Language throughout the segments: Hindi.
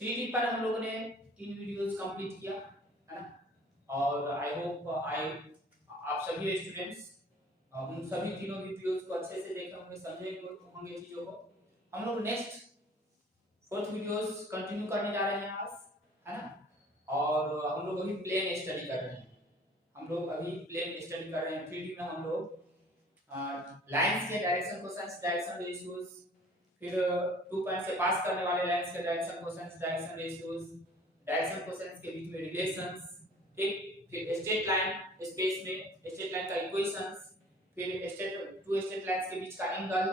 3D पर हम लोगों ने 3 वीडियोस कंप्लीट किया है ना। और आई होप आप सभी स्टूडेंट्स उन सभी तीनों वीडियोस को अच्छे से देखे होंगे, समझे होंगे चीजों को। हम लोग नेक्स्ट 4th वीडियोस कंटिन्यू करने जा रहे हैं आज, है ना। और हम लोग अभी प्लेन स्टडी कर रहे हैं। हम लोग अभी प्लेन स्टडी कर रहे हैं। 3D में हम लोग लाइंस के डायरेक्शन कोसाइंस डायरेक्शन रेशियोज, फिर 2 पॉइंट से पास करने वाले लाइंस के direction cosines direction ratios, direction cosines के बीच में रिलेशंस, ठीक, फिर स्ट्रेट लाइन स्पेस में स्ट्रेट लाइन का इक्वेशंस, फिर टू स्ट्रेट लाइंस के बीच का एंगल,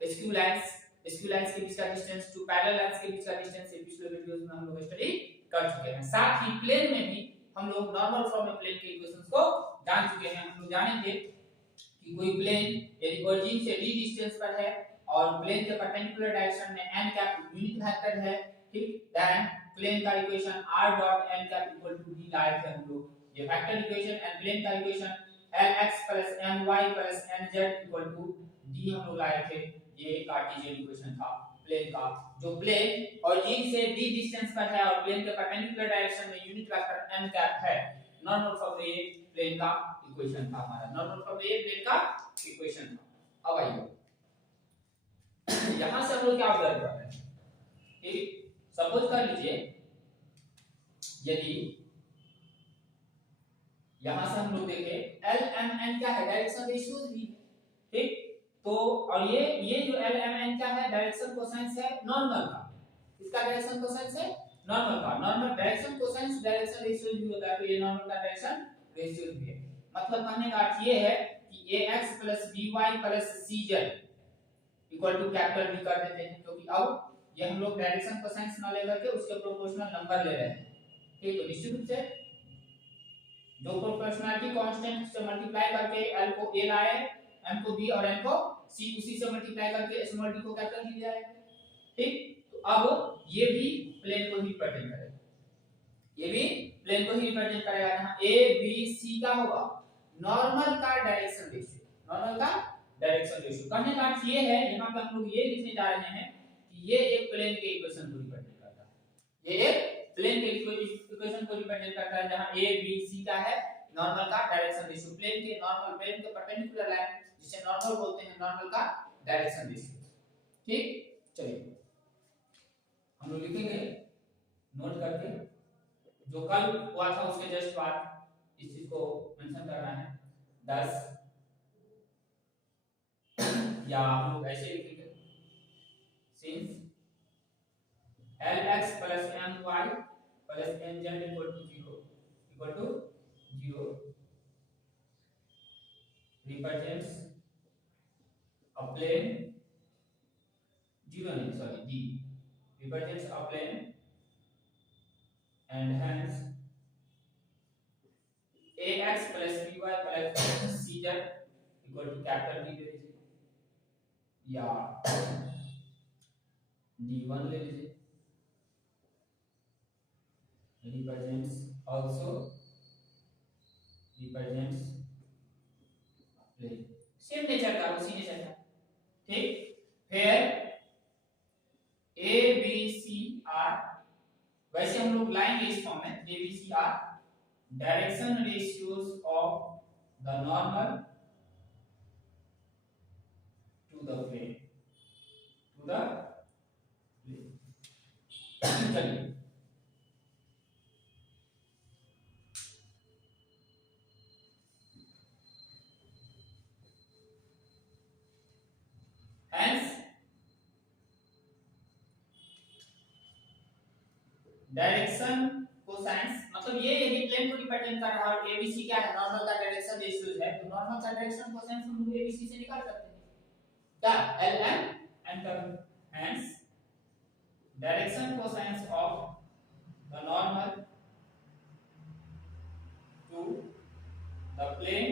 स्क्यू लाइंस के बीच का डिस्टेंस, टू पैरेलल लाइंस के बीच का डिस्टेंस, ये पिछले वीडियोस में हम लोग स्टडी कर चुके हैं। साथ ही प्लेन में भी हम लोग नॉर्मल फॉर्म में प्लेन के इक्वेशंस को जान चुके हैं। हम लोग जानेंगे कि कोई प्लेन यदि ओरिजिन से d डिस्टेंस पर है और प्लेन के परपेंडिकुलर डायरेक्शन में n कैप यूनिट वेक्टर है, ठीक, देन प्लेन का equation r dot n cap equal to d लाए थे हम लोग। ये वेक्टर इक्वेशन एंड प्लेन का equation lx plus ny plus nz equal to d हम लोग लाए थे। ये कार्टेशियन इक्वेशन था प्लेन का। जो प्लेन ओरिजिन से d डिस्टेंस पर है और प्लेन के परपेंडिकुलर डायरेक्शन में यूनिट वेक्टर n कैप है, नॉर्मल फॉर्म में प्लेन का इक्वेशन था हमारा। नॉर्मल फॉर्म में प्लेन का इक्वेशन था। अब आइए यहां से हम लोग क्या ऑब्जर्व कर रहे हैं, ठीक, सपोज कर लीजिए यदि यहां से हम लोग देखें l m n क्या है, डायरेक्शन रेशियोज भी, ठीक। तो और ये जो l m n क्या है, डायरेक्शन कोसाइंस है नॉर्मल का। इसका डायरेक्शन कोसाइंस है नॉर्मल का। Normal direction cosines direction ratios भी होता है, तो ये नॉर्मल का डायरेक्शन रेशियोज भी है। मतलब कहने का अर्थ ये है कि ax plus by plus cz equal to capital V कर देते हैं, क्योंकि अब ये हम लोग डायरेक्शन कोसाइंस ना लेकर के उसके प्रोपोर्शनल नंबर ले रहे हैं, ठीक। तो निश्चित रूप से जो प्रोपोर्शनलिटी कांस्टेंट से मल्टीप्लाई करके l को a लाए, m को b और n को c, उसी से मल्टीप्लाई करके स्मॉल d को कैपिटल D लाए, ठीक। तो अब ये भी प्लेन को ही रिप्रेजेंट करेगा, ये भी प्लेन को ही रिप्रेजेंट करेगा। जहां a b c का होगा नॉर्मल का डायरेक्शन रेशियो, नॉर्मल का डायरेक्शन रेशियो। कहने का अर्थ ये है, यहां पे हम लोग ये लिखने जा रहे हैं कि ये एक प्लेन के इक्वेशन को रिप्रेजेंट करता है। ये एक प्लेन के इक्वेशन को रिप्रेजेंट करता है जहां a b c का है नॉर्मल का डायरेक्शन रेशियो। प्लेन के नॉर्मल, प्लेन के परपेंडिकुलर लाइन जिसे नॉर्मल बोलते हैं, नॉर्मल का डायरेक्शन रेशियो, ठीक। चलिए हम लोग लिखेंगे नोट करके, जो कल हुआ था उसके जस्ट बाद इस चीज को मेंशन करना है। 10 या हम लोग ऐसे लिखेंगे since lx plus my plus nz equal to 0 represents a plane, 0 नहीं sorry d represents a plane and hence ax plus by plus cz equal to capital D ले लीजिए या d1 ले लीजिए। represents also represents plane, same nature का, उसी नेचर का, ठीक। फिर a b c r, वैसे हम लोग लाएंगे इस फॉर्म में a b c r direction ratios of the normal to the plane, to the plane. चलिए hence डायरेक्शन कोसाइंस, मतलब ये यदि प्लेन को रिप्रेजेंट कर रहा है और ABC क्या है, नॉर्मल का डायरेक्शन रेशियोज है, तो नॉर्मल का डायरेक्शन कोसाइंस हम लोग ABC से निकाल सकते हैं क्या, ln and term। hence direction cosines of the normal to the plane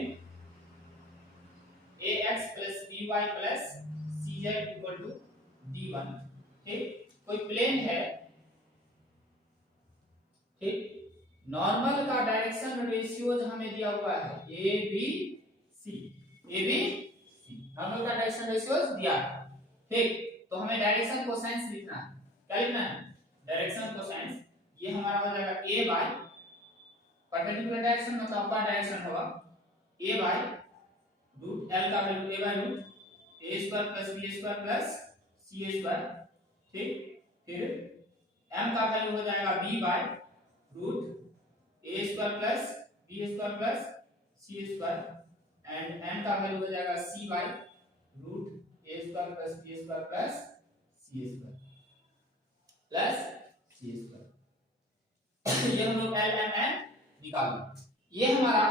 ax plus by plus cz equal to d1, ठीक। कोई प्लेन है, ठीक, नॉर्मल का डायरेक्शन रेशियो हमें दिया हुआ है a b c, नॉर्मल का डायरेक्शन रेशियो दिया है, ठीक। तो हमें डायरेक्शन कोसाइंस लिखना है, क्या लिखना है, डायरेक्शन कोसाइंस ये हमारा हो जाएगा a बाय परपेंडिकुलर डायरेक्शन मतलब अपर डायरेक्शन होगा a बाय रूट l का value a by root a square plus b square plus c square, ठीक। फिर m का वैल्यू हो जाएगा b by root a square plus b square plus c square and n का वैल्यू हो जाएगा c by root a square plus b square plus c square plus c square. ये हम लोग l m n निकालेंगे। ये हमारा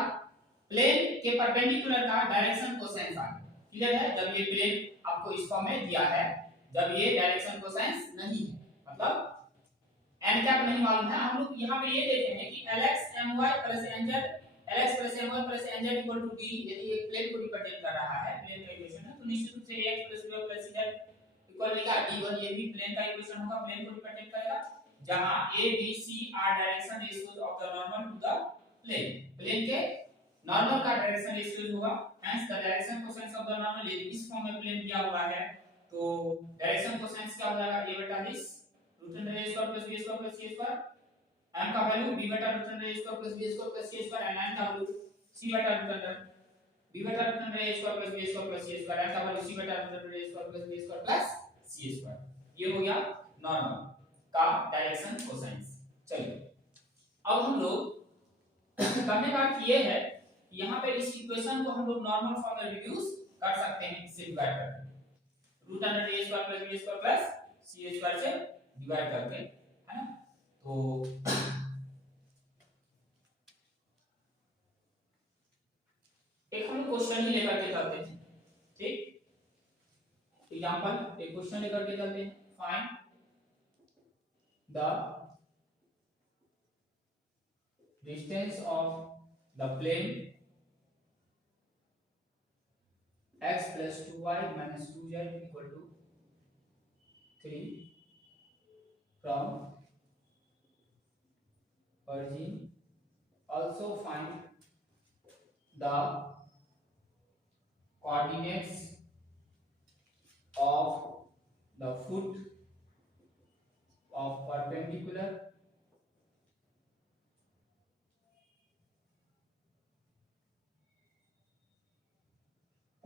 प्लेन के परपेंडिकुलर का डायरेक्शन कोसाइंस आ गया। क्लियर है? जब ये प्लेन आपको इस फॉर्म में दिया है, जब ये डायरेक्शन कोसाइंस नहीं है, मतलब n कैप नहीं मालूम है, हम लोग यहाँ पे ये देते हैं कि lx my plus nz lx plus my plus nz equal to d, यदि एक प्लेन को रिप्रेजेंट कर रहा है, प्लेन का इक्वेशन है, तो निश्चित रूप से ax plus by plus z equal लिखा d1, ये भी प्लेन का इक्वेशन होगा, प्लेन को रिप्रेजेंट करेगा, जहां a b c are direction ratios of the normal to the plane, plane के नॉर्मल का डायरेक्शन रेशियो होगा, hence the direction cosines of the normal यदि इस फॉर्म में प्लेन दिया हुआ है तो डायरेक्शन कोसाइंस क्या हो जाएगा a बटा this root under a square plus b square plus c square, m का वैल्यू b बटा root under a square plus b square plus c square and n का वैल्यू c बटा रूट अंडर b बटा root under a square plus b square plus c square, n का वैल्यू c बटा root under a square plus b square plus c square. ये हो गया नॉर्मल का डायरेक्शन कोसाइंस। चलिए अब हम लोग करने का ये है कि यहाँ पे इस इक्वेशन को हम लोग नॉर्मल फॉर्म में रिड्यूस कर सकते हैं, इससे डिवाइड करके root under a square plus b square plus c square से डिवाइड करके, है ना। तो एक हम क्वेश्चन ही लेकर के चलते हैं, ठीक। एग्जांपल एक क्वेश्चन लेकर के चलते हैं, find the distance of the plane x plus 2y minus 2z equal to 3 from origin. Also find the coordinates of the foot of perpendicular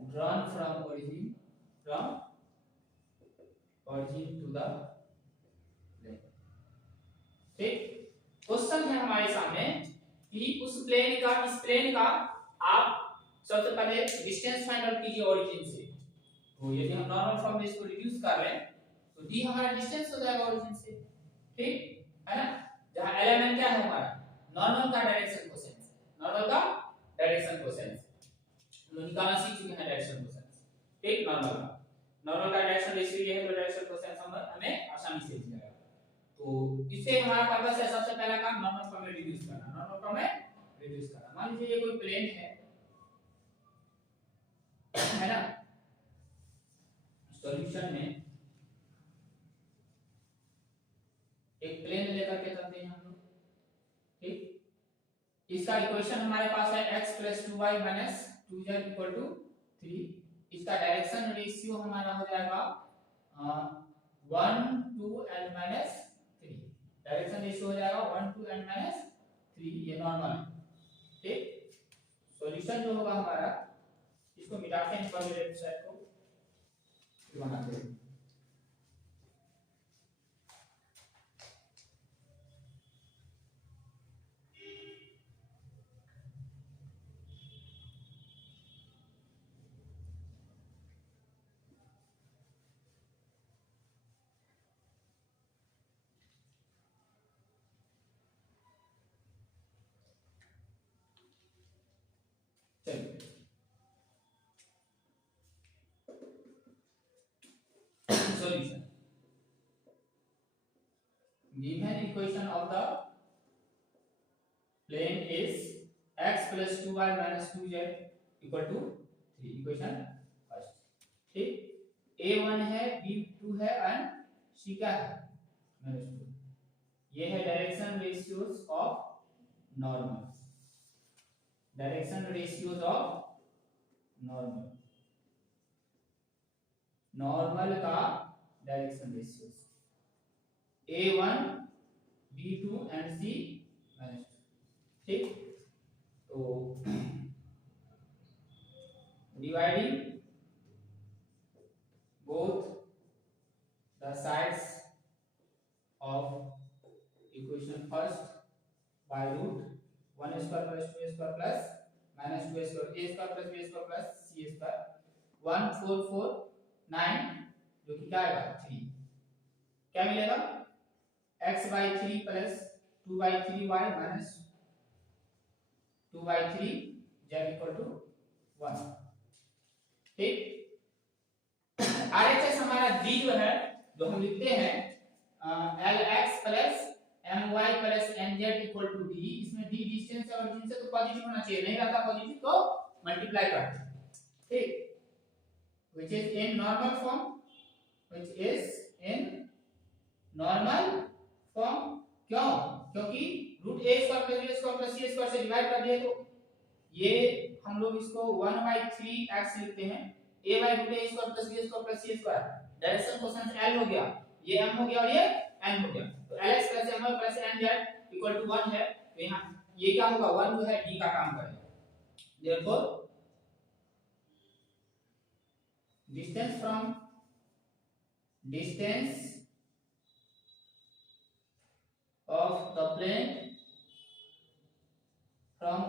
drawn from origin to the plane, ठीक। क्वेश्चन है हमारे सामने कि उस प्लेन का, इस प्लेन का आप सबसे पहले डिस्टेंस फाइंड आउट कीजिए ओरिजिन से। तो यदि हम नॉर्मल फॉर्म में इसको रिड्यूस कर रहे हैं तो d हमारा डिस्टेंस हो जाएगा ओरिजिन से, ठीक है ना। जहां एलिमेंट क्या है हमारा नॉर्मल का डायरेक्शन कोसाइंस, नॉर्मल का डायरेक्शन कोसाइंस हम निकालना सीख चुके हैं, डायरेक्शन कोसाइंस, ठीक। नॉर्मल का डायरेक्शन रेशियो ये है, तो डायरेक्शन कोसाइंस हमें आसानी से मिल जाएगा। तो इससे हमारा पर्पस है सबसे पहला काम नॉर्मल फॉर्म में रिड्यूस करना, नॉर्मल फॉर्म में रिड्यूस करना। मान लीजिए ये कोई प्लेन है ना, सॉल्यूशन में एक प्लेन लेकर के चलते हैं हम लोग, ठीक। इसका इक्वेशन हमारे पास है x plus 2y minus 2z equal to 3। इसका डायरेक्शन रेशियो हमारा हो जाएगा 1 to n minus 3, direction ratio हो जाएगा 1 to n minus 3, ये नॉर्मल है, ठीक। सॉल्यूशन जो होगा हमारा, इसको मिटाते हैं पहले लेफ्ट साइड को, फिर बनाते हैं। Solution. Given equation of the plane is x plus 2y minus 2z equal to 3, equation first, ठीक। a1 है, b2 है एंड c क्या है -2। ये है direction ratios of normal, direction ratios of normal, normal का direction ratios a1 b2 and c -2। ठीक, तो dividing both the sides of equation first by root 1 square plus 2 square plus minus 2 square a square plus b square plus c square 1 4 4 9 जो कि क्या आएगा 3। क्या मिलेगा x by 3 plus 2 by 3 y minus 2 by 3 z equal to 1। ठीक, RHS हमारा d जो है जो हम लिखते हैं lx plus my plus nz equal to d, इसमें d डिस्टेंस है ओरिजिन से तो पॉजिटिव होना चाहिए, नहीं रहता पॉजिटिव तो मल्टीप्लाई करते हैं। ठीक, which is in normal form, which is in normal form। क्यों? क्योंकि root a square plus b square plus c square से डिवाइड कर दिए तो ये हम लोग इसको 1/3x लिखते हैं, a by root a square plus b square plus c square, direction question l हो गया, ये m हो गया और ये n हो गया, तो lx plus my plus nz equal to 1 है, तो यहाँ ये क्या होगा 1 जो है d का काम करेगा। therefore distance from distance of the plane from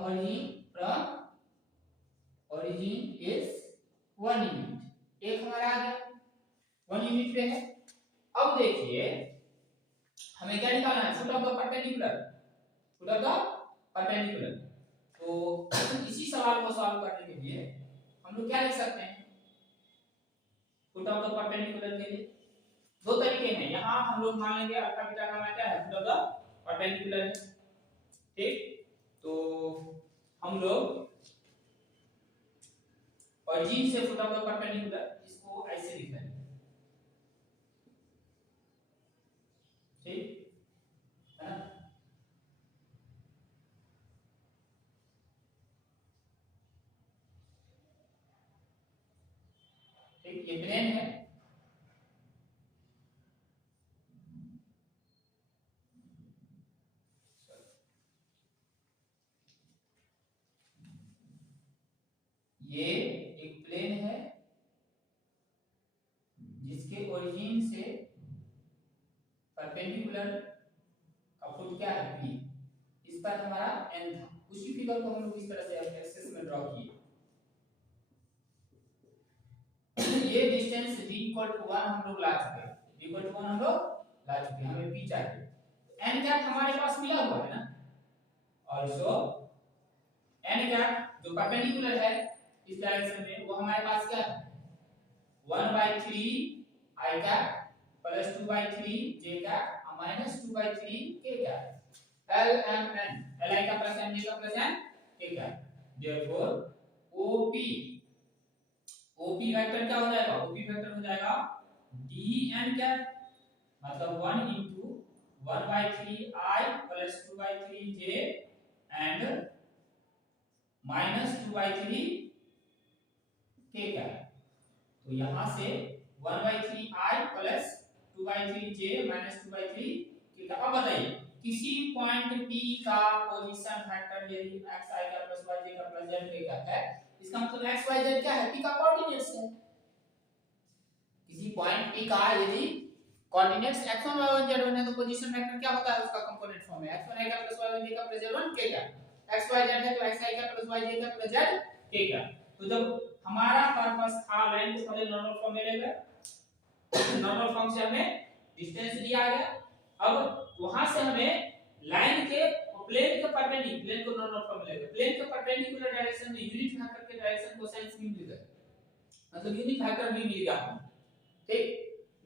origin is 1 unit. एक हमारा आ गया 1 यूनिट पे है। अब देखिए हमें क्या निकालना है, foot of the perpendicular, foot of the perpendicular. तो इसी सवाल को सॉल्व करने के लिए हम लोग क्या लिख सकते हैं, फुट ऑफ द परपेंडिकुलर के लिए दो तरीके हैं। यहाँ हम लोग मान लेंगे अल्फा बीटा का मान क्या है, फुट ऑफ द परपेंडिकुलर है। ठीक, तो हम लोग ओरिजिन से फुट ऑफ द परपेंडिकुलर इसको ऐसे लिख लेंगे। ठीक है ना, ठीक, ये प्लेन है, ये एक प्लेन है जिसके ओरिजिन से परपेंडिकुलर का फुट क्या है p, इस पर हमारा n था। उसी फिगर को हम लोग इस तरह से एक्सेस में ड्रॉ किए। ये डिस्टेंस d इक्वल टू 1 हम लोग ला चुके हैं, d इक्वल टू 1 हम लोग ला चुके हैं, हमें p चाहिए। n कैप हमारे पास मिला हुआ है ना, ऑल्सो n कैप जो परपेंडिकुलर है इस डायरेक्शन में वो हमारे पास क्या है 1/3 i cap plus 2/3 j cap minus 2/3 k cap l m n, li का प्लस m j का plus n k cap. Therefore op vector क्या हो जाएगा, op वेक्टर हो जाएगा dn कैप, मतलब 1 into 1/3 i plus 2/3 j and minus 2/3 k cap. तो यहां से 1/3 i plus 2/3 j minus 2/3 k cap. अब बताइए किसी पॉइंट p का पोजीशन वेक्टर यदि xi का प्लस yj का प्लस z k कैप है, इसका मतलब x y z क्या है, p का कोऑर्डिनेट्स है। किसी पॉइंट p का यदि कोऑर्डिनेट्स x1 y1 z1 है तो पोजीशन वेक्टर क्या होता है, उसका कंपोनेंट फॉर्म है x1 का प्लस y1 j का plus z1 k cap, x y z है तो xi का प्लस yj का प्लस z k कैप। तो जब हमारा पर्पस था लाइन को पहले नॉर्मल फॉर्म में ले गए, नॉर्मल फॉर्म से हमें डिस्टेंस दिया गया, अब वहां से हमें लाइन के प्लेन के परपेंडिकुलर, प्लेन को नॉर्मल फॉर्म में ले गए, प्लेन के परपेंडिकुलर डायरेक्शन में यूनिट वेक्टर के डायरेक्शन कोसाइन भी मिल गए, मतलब यूनिट वेक्टर भी मिल गया हमें। ठीक,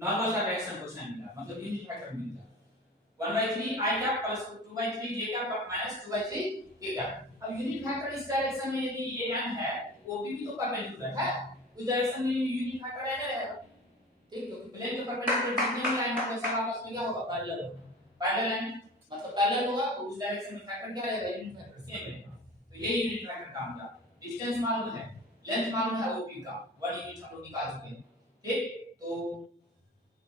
नॉर्मल का डायरेक्शन कोसाइन मिला, मतलब यूनिट वेक्टर मिल गया 1/3 i cap plus 2/3 j cap minus 2/3 k cap. अब यूनिट वेक्टर इस डायरेक्शन में यदि ये n है, OP भी तो परपेंडिकुलर है, उस डायरेक्शन में यूनिट वेक्टर n रहेगा। ठीक, क्योंकि प्लेन के परपेंडिकुलर जितने भी लाइन होंगे सब आपस में क्या होगा, पैरेलल होगा, पैरेलल लाइन मतलब पैरेलल होगा, तो उस डायरेक्शन में वेक्टर क्या रहेगा, यूनिट वेक्टर सेम रहेगा। तो ये यूनिट वेक्टर काम का डिस्टेंस मालूम है, लेंथ मालूम है OP का 1 यूनिट हम लोग निकाल चुके हैं। ठीक, तो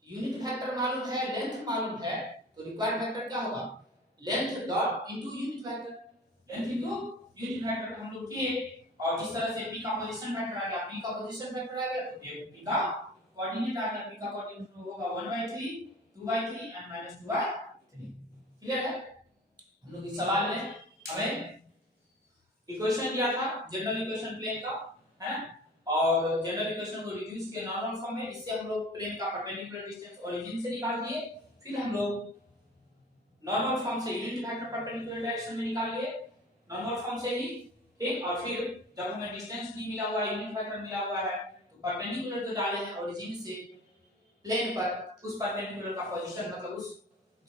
यूनिट वेक्टर मालूम है, लेंथ मालूम है, तो रिक्वायर्ड वेक्टर क्या होगा length dot into unit vector, length into unit vector हम लोग किए। और जिस तरह से p का पोजीशन वेक्टर आ गया, p का पोजीशन वेक्टर आ गया तो p का कोऑर्डिनेट आ गया, p का कोऑर्डिनेट होगा 1/3, 2/3 एंड -2/3। क्लियर है? हम लोग इस सवाल में हमें इक्वेशन दिया था जनरल इक्वेशन प्लेन का, है, और जनरल इक्वेशन को रिड्यूस किया नॉर्मल फॉर्म में। इससे हम लोग प्लेन का परपेंडिकुलर डिस्टेंस ओरिजिन से निकाल दिए, फिर हम लोग नॉर्मल फॉर्म से यूनिट वेक्टर परपेंडिकुलर डायरेक्शन में निकाल लिए नॉर्मल फॉर्म से ही, ठीक। और फिर जब हमें डिस्टेंस भी मिला हुआ है, यूनिट वेक्टर मिला हुआ है, तो परपेंडिकुलर जो डाले हैं ओरिजिन से प्लेन पर, उस परपेंडिकुलर का पोजीशन मतलब उस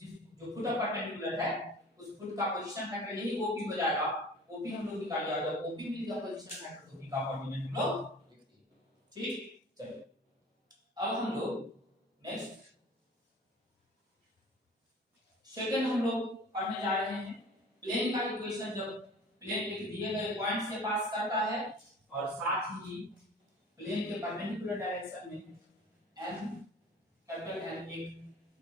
जो फुट ऑफ परपेंडिकुलर है उस फुट का पोजीशन वेक्टर यही ओपी हो जाएगा। ओपी हम लोग निकाल लिया, जब ओपी मिल गया पोजीशन वेक्टर तो पी का कोऑर्डिनेट हम लोग लिख दिए, ठीक। चलिए अब हम लोग नेक्स्ट सेकंड हम लोग पढ़ने जा रहे हैं प्लेन का इक्वेशन। जब प्लेन एक दिए गए पॉइंट से पास करता है और साथ ही प्लेन के परपेंडिकुलर डायरेक्शन में n कैपिटल N एक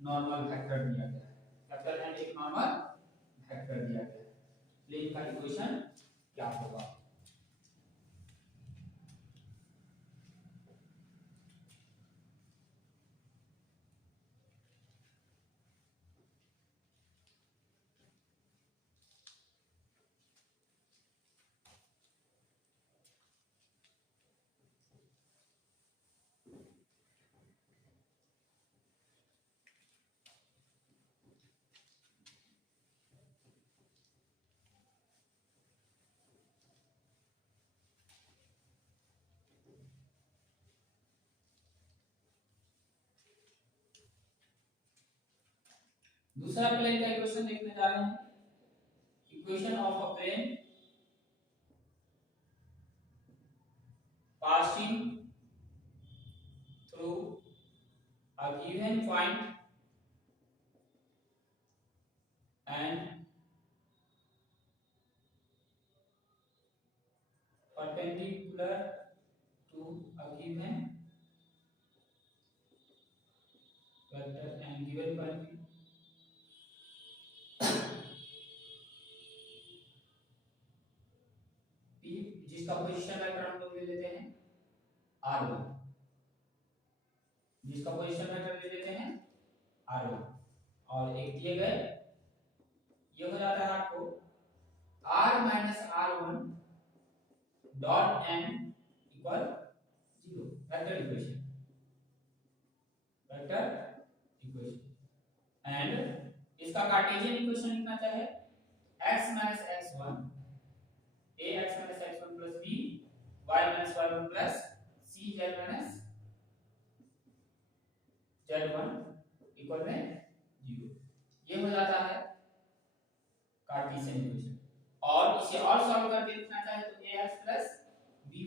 नॉर्मल वेक्टर दिया गया है, कैपिटल N एक नॉर्मल वेक्टर दिया गया है, प्लेन का इक्वेशन क्या होगा? दूसरा प्लेन का इक्वेशन देखने जा रहे हैं, equation of a plane passing through a given point and perpendicular to a given vector and given point p, जिसका पोजीशन वेक्टर हम लोग ले लेते हैं r1, जिसका पोजीशन वेक्टर ले लेते हैं r1, और एक दिए गए ये हो जाता है आपको r minus r1 dot n equal 0, vector equation, vector equation. And इसका कार्टेशियन इक्वेशन लिखना चाहे x minus x1 ax minus x1 plus b y minus y1 plus c z minus z1 equal में 0, ये हो जाता है कार्टेशियन इक्वेशन। और इसे और सॉल्व करके लिखना चाहे तो ax plus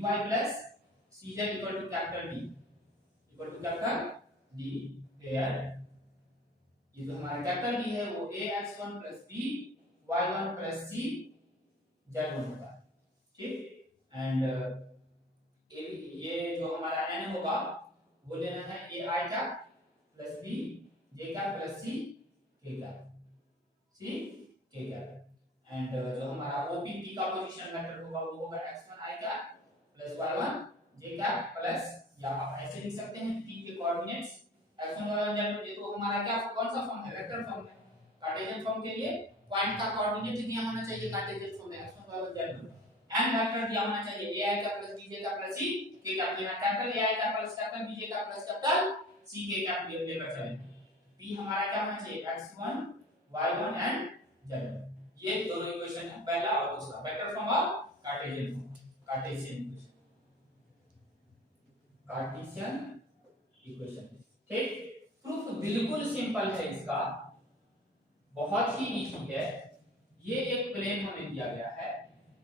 by plus cz equal to capital D, equal to capital D, where ये जो हमारा कैपिटल D है वो ax1 plus b y1 plus c z1 होगा, ठीक। एंड ये जो हमारा n होगा वो लेना है ai का प्लस b j का प्लस c k का, c k का। एंड जो हमारा OP p का पोजीशन वेक्टर होगा वो होगा x1 i का प्लस y1 j का प्लस, या आप ऐसे लिख सकते हैं p के कोऑर्डिनेट्स x1 y1 z1, ये तो हमारा क्या कौन सा फॉर्म है, वेक्टर फॉर्म है। कार्टेशियन फॉर्म के लिए पॉइंट का कोऑर्डिनेट दिया होना चाहिए कार्टेशियन फॉर्म में x1 y1 z1, n vector दिया होना चाहिए ai का प्लस bj का प्लस c k का, बिना कैपिटल ai का प्लस कैपिटल bj का प्लस कैपिटल c k का लेकर चलें। p हमारा क्या होना चाहिए x1 y1 एंड z1, ये दोनों इक्वेशन है, पहला और दूसरा, वेक्टर फॉर्म और Cartesian form, Cartesian equation, Cartesian equation, ठीक। प्रूफ बिल्कुल सिंपल है इसका, बहुत ही इजी है। ये एक प्लेन हमें दिया गया है,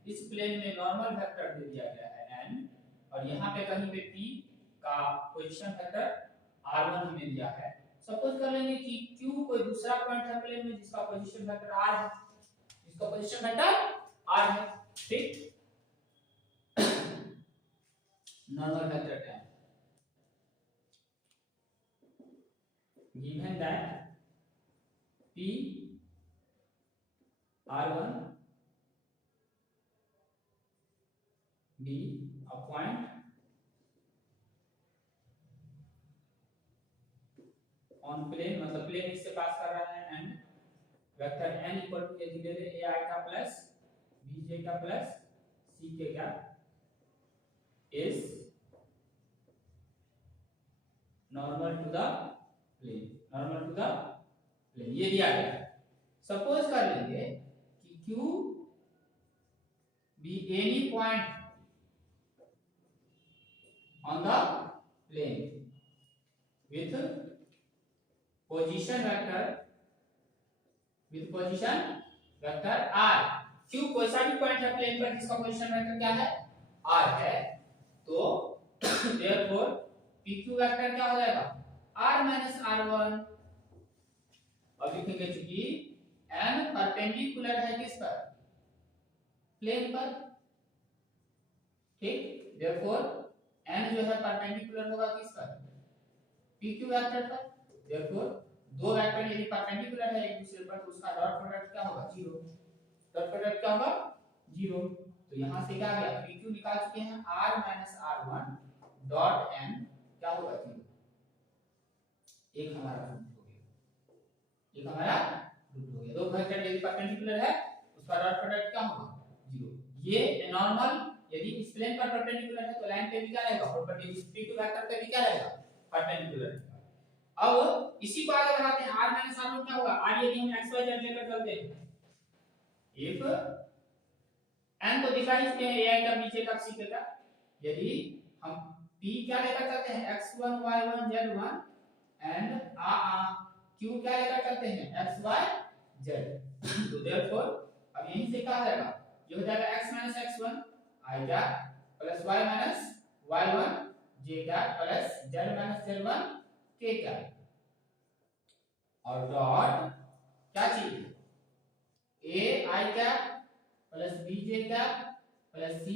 इस प्लेन में नॉर्मल वेक्टर दे दिया गया है n, और यहाँ पे कहीं पे p का पोजीशन वेक्टर r1 हमें दिया है। सपोज कर लेंगे कि q कोई दूसरा पॉइंट है प्लेन में जिसका पोजीशन वेक्टर r है, जिसका पोजीशन वेक्टर r है, ठीक। नॉर्मल वेक्टर क्या है, given that p R1 be a point on plane, मतलब प्लेन इससे पास कर रहा है, and vector n equal to यदि ले ले ai का प्लस bj का प्लस ck का is normal to the plane, normal to the plane, ये दिया गया है। सपोज कर लेंगे कि q be any point on the plane with position vector r। q कोई सा भी पॉइंट है प्लेन पर जिसका पोजीशन वेक्टर क्या है, r है, तो therefore pq वेक्टर क्या हो जाएगा, r minus r1। अब लिखेंगे चूंकि n परपेंडिकुलर है किस पर, प्लेन पर, ठीक, therefore n जो है परपेंडिकुलर होगा किस पर, pq वेक्टर पर। therefore दो वेक्टर यदि परपेंडिकुलर है एक दूसरे पर तो उसका डॉट प्रोडक्ट क्या होगा, जीरो। डॉट प्रोडक्ट क्या होगा, जीरो। तो यहां से क्या आ गया, pq निकाल चुके हैं, r minus r1 dot n क्या होगा, जीरो। एक हमारा रूट हो गया, एक हमारा रूट हो गया। दो वेक्टर यदि परपेंडिकुलर है उसका डॉट प्रोडक्ट क्या होगा, जीरो। ये नॉर्मल यदि इस प्लेन पर परपेंडिकुलर है तो लाइन पे भी क्या रहेगा, परपेंडिकुलर, pq वेक्टर पे भी क्या रहेगा, परपेंडिकुलर। अब इसी को आगे बढ़ाते हैं, r माइनस r1 क्या होगा, r यदि हम x y z लेकर चलते हैं, if n तो दिखा ही चुके हैं ai का bj का ck का, यदि हम p क्या लेकर चलते हैं, x1 y1 z1 and q क्या लेकर चलते हैं, x y z। तो देयरफॉर अब यहीं से क्या आ जाएगा, ये हो जाएगा x माइनस x1 i क्या plus y minus y1 j क्या plus z minus z1 k क्या, और डॉट क्या चाहिए, a i क्या प्लस b j क्या प्लस c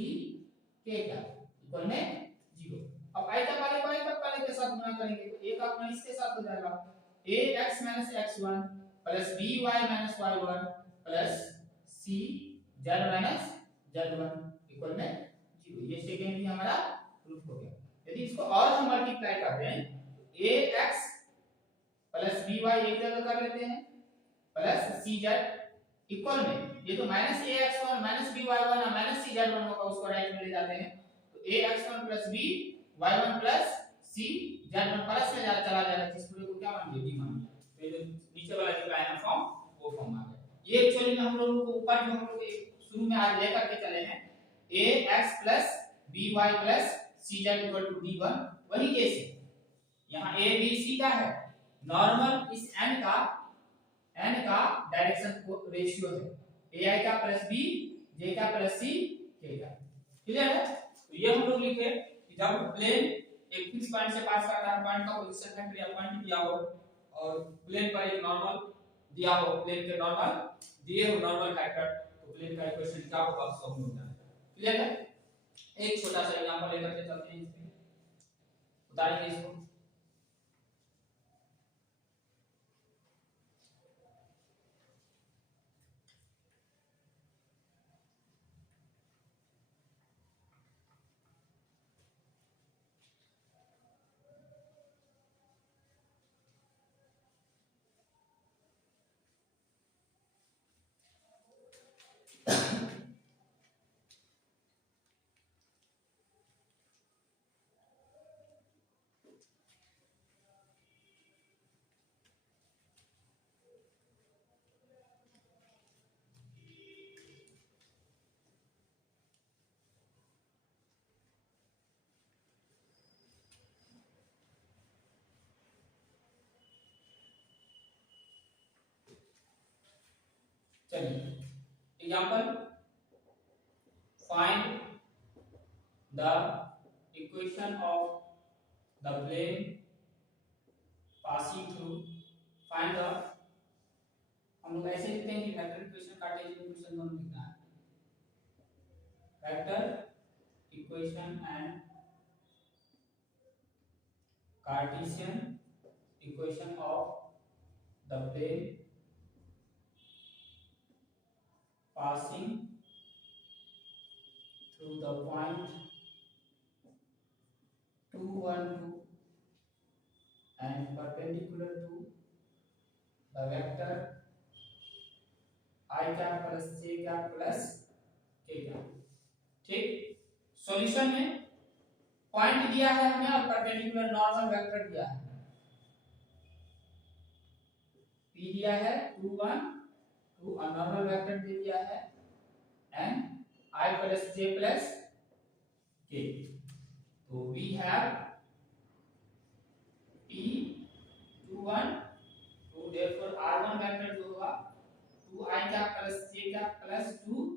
k क्या इक्वल में जीरो। अब i का वाले को i का वाले के साथ गुणा करेंगे तो a का गुणा इसके साथ हो जाएगा, a x minus x1 plus b y minus y1 plus c z minus z1 equal में जीरो। ये सेकंड भी हमारा प्रूफ हो गया। यदि इसको और हम मल्टीप्लाई कर दें तो ax प्लस by एक जगह कर लेते हैं प्लस cz इक्वल में, ये तो माइनस ax1 माइनस by1 और माइनस cz1 होगा, उसको राइट में ले जाते हैं तो ax1 plus by1 plus cz1 plus में चला जाएगा, जिस पूरे को क्या मान लिया, d मान लिया। तो ये जो नीचे वाला जो लाइन फॉर्म वो फॉर्म आ गया। ये एक्चुअली में हम लोगों को ऊपर जो हम लोग शुरू में आज लेकर के चले हैं ax plus by plus cz equal to d1, वही केस है। यहाँ a b c का है नॉर्मल, इस n का डायरेक्शन को रेशियो है, ai का प्लस b j का प्लस c k का, क्लियर है। तो ये हम लोग लिखे कि जब प्लेन एक फिक्स पॉइंट से पास करता है, पॉइंट का पोजीशन वेक्टर या पॉइंट दिया हो और प्लेन पर एक नॉर्मल दिया हो, प्लेन के नॉर्मल दिए हो नॉर्मल वेक्टर, तो प्लेन का इक्वेशन क्या होगा, सॉल्व हो जाएगा, क्लियर है। एक छोटा सा एग्जांपल लेकर के चलते हैं, इसमें उतारेंगे इसको। चलिए example, find the equation of the plane passing through, find the, हम लोग ऐसे लिखते हैं कि वेक्टर इक्वेशन कार्टेशियन इक्वेशन दोनों लिखना है, vector equation and Cartesian equation of the plane passing through the point 2 1 2 and perpendicular to the vector I cap plus j cap plus k cap। ठीक, सॉल्यूशन में पॉइंट दिया है हमें और परपेंडिकुलर नॉर्मल वेक्टर दिया है। p दिया है 2 1 2 और नॉर्मल वेक्टर दे दिया है n I plus j plus k। तो we have p 2 1 2, therefore r1 vector जो होगा 2 I cap plus j cap plus 2